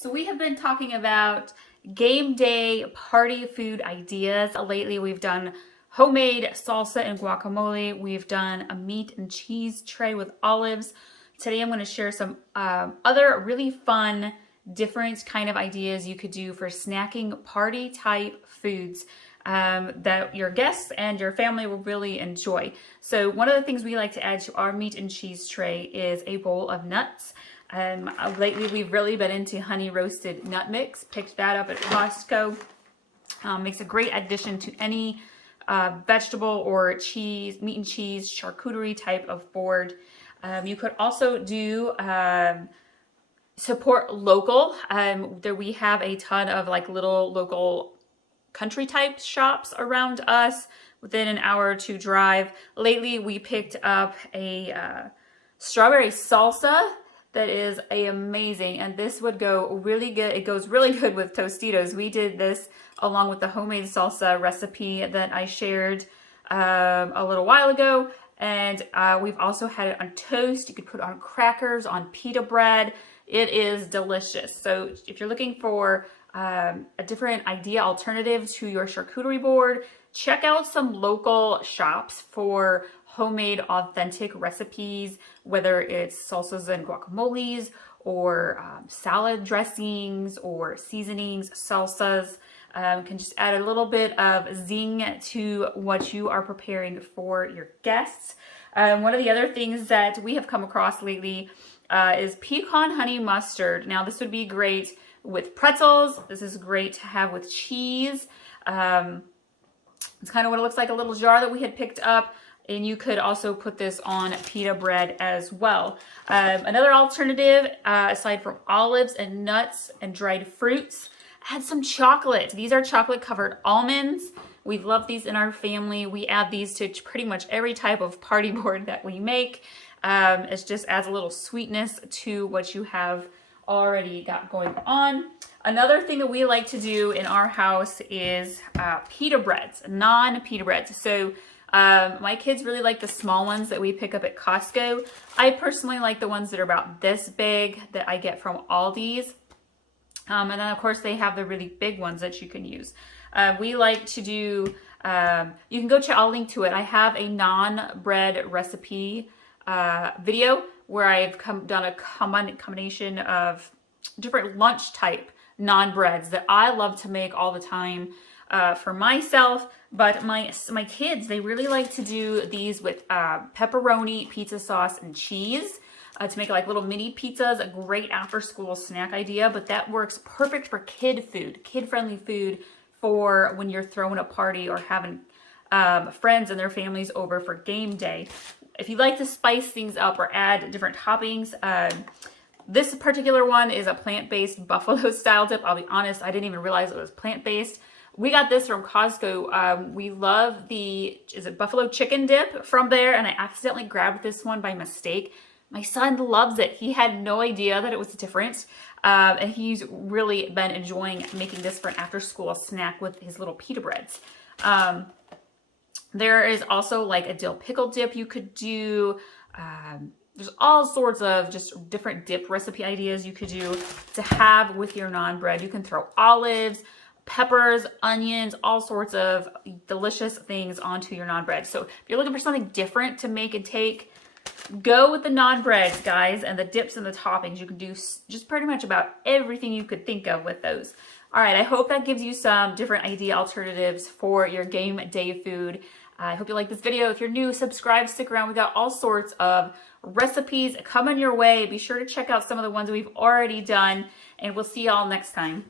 So we have been talking about game day party food ideas. Lately we've done homemade salsa and guacamole. We've done a meat and cheese tray with olives. Today I'm going to share some other really fun, different kind of ideas you could do for snacking party type foods that your guests and your family will really enjoy. So one of the things we like to add to our meat and cheese tray is a bowl of nuts. Lately we've really been into honey roasted nut mix. Picked that up at Costco. Makes a great addition to any vegetable or cheese, meat and cheese, charcuterie type of board. You could also do support local. There we have a ton of like little local country type shops around us within an hour or two drive. Lately we picked up a strawberry salsa that is amazing, and this would go really good. It goes really good with Tostitos. We did this along with the homemade salsa recipe that I shared a little while ago, and we've also had it on toast. You could put it on crackers, on pita bread. It is delicious. So if you're looking for a different idea, alternative to your charcuterie board, check out some local shops for homemade authentic recipes, whether it's salsas and guacamoles or salad dressings or seasonings, salsas. Can just add a little bit of zing to what you are preparing for your guests. One of the other things that we have come across lately is pecan honey mustard. Now this would be great with pretzels. This is great to have with cheese. It's kind of what it looks like, a little jar that we had picked up. And you could also put this on pita bread as well. Another alternative, aside from olives and nuts and dried fruits, add some chocolate. These are chocolate covered almonds. We love these in our family. We add these to pretty much every type of party board that we make. It just adds a little sweetness to what you have already got going on. Another thing that we like to do in our house is pita breads, non-pita breads. So my kids really like the small ones that we pick up at Costco. I personally like the ones that are about this big that I get from Aldi's. And then of course they have the really big ones that you can use. We like to do, you can go check, I'll link to it. I have a non-bread recipe video where I've done a combination of different lunch type non-breads that I love to make all the time for myself. But my kids, they really like to do these with pepperoni, pizza sauce, and cheese to make like little mini pizzas. A great after school snack idea, but that works perfect for kid food, kid-friendly food for when you're throwing a party or having friends and their families over for game day. If you like to spice things up or add different toppings, this particular one is a plant-based buffalo style dip. I'll be honest, I didn't even realize it was plant-based. We got this from Costco. We love the, is it buffalo chicken dip from there? And I accidentally grabbed this one by mistake. My son loves it. He had no idea that it was different. And he's really been enjoying making this for an after school snack with his little pita breads. There is also like a dill pickle dip you could do. There's all sorts of just different dip recipe ideas you could do to have with your non-bread. You can throw olives, peppers, onions, all sorts of delicious things onto your non-bread. So if you're looking for something different to make and take, go with the non-breads, guys, and the dips and the toppings. You can do just pretty much about everything you could think of with those. All right, I hope that gives you some different idea alternatives for your game day food. I hope you like this video. If you're new, subscribe, stick around. We got all sorts of recipes coming your way. Be sure to check out some of the ones we've already done, and we'll see y'all next time.